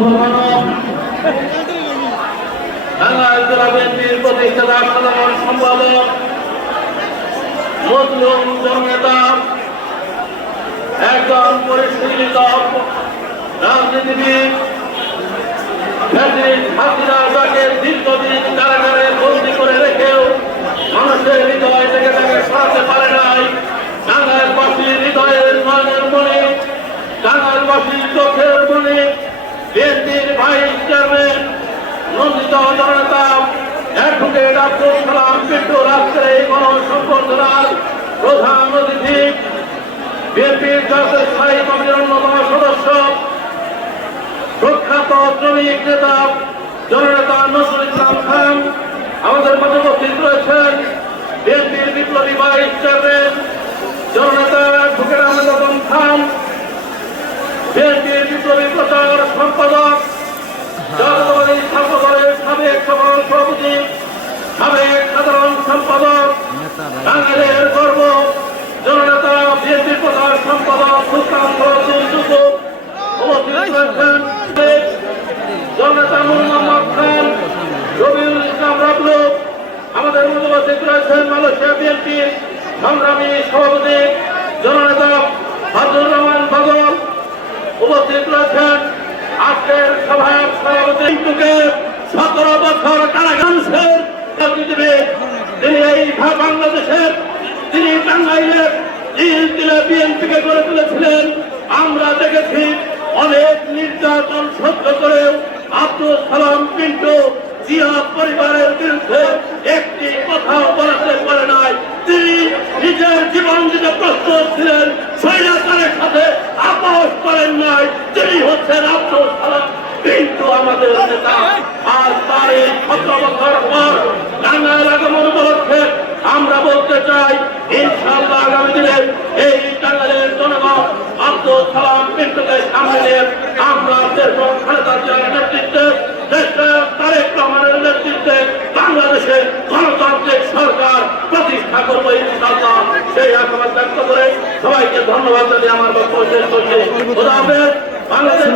মানব বাংলাদেশ জেলা বিএনপির প্রতিষ্ঠাতা সাধারণ সম্পাদক মজলুম জননেতা একজন পরিশীলিত রাজনীতিবিদ হাসিনা তাকে দীর্ঘদিন কারাগারে বন্দি করে রেখেও মানুষের হৃদয় থেকে তাকে সরাতে পারে নাই টাঙ্গাইলবাসীর হৃদয়ের নয়নের মনে টাঙ্গাইলবাসীর চোখের মনে বিএনপির ভাইস চেয়ারম্যান নন্দিত জননেতা অ্যাডভোকেট আব্দুল সালাম পিন্টু রাষ্ট্রের এই গণসম্বর্ধনার প্রধান অতিথি, বিএনপির জাতীয় স্থায়ী কমিটির অন্যতম সদস্য, প্রখ্যাত শ্রমিক নেতা, জননেতা নজরুল ইসলাম খান আমাদের মাঝে উপস্থিত রয়েছেন বিএনপির বিপ্লবী ভাইস চেয়ারম্যান জননেতা অ্যাডভোকেট আহমেদ আজম খান বিএনপির প্রচার সম্পাদক জাতীয়তাবাদী ছাত্র সাবেক সাধারণ সভাপতি সাবেক সাধারণ সম্পাদক টাঙ্গাইলের গর্ব জননেতা বিএনপির প্রধান সম্পাদক সুলতান ফরজুল যুবক উপস্থিত রয়েছেন জননেতা মোহাম্মদ খান আমাদের উপস্থিত রয়েছেন মালয়েশিয়া বিএনপির সংগ্রামী সভাপতি জননেতা বাদল উপস্থিত সতেরো বছর কারাগারের রাজনীতিবিদ তিনি এই বাংলাদেশের, তিনি টাঙ্গাইলের তুলেছিলেন। আমরা দেখেছি অনেক নির্যাতন সহ্য করেও আব্দুল সালাম পিন্টু জিয়া পরিবারের বিরুদ্ধে একটি কথাও বলাতে পারে নাই। তিনি নিজের জীবন দিতে প্রস্তুত ছিলেন। আব্দুল সালাম। কিন্তু আমাদের নেতা। আজ তার এই বছর পর টাঙ্গাইল আগমন উপলক্ষে আমরা বলতে চাই, ইনশাআল্লাহ আগামী দিনে এই টাঙ্গাইলের জনগণ আব্দুল সালাম পিন্টুকে সামনে আমরা দেশ খালেদা জিয়ার নেতৃত্বে দেশের তারেক রহমানের নেতৃত্বে বাংলাদেশে গণতান্ত্রিক সরকার প্রতিষ্ঠা করব ইনশাআল্লাহ। সেই আশাবাদ ব্যক্ত করে সবাইকে ধন্যবাদ জানিয়ে আমার বক্তব্য শেষ করছি। বাংলাদেশ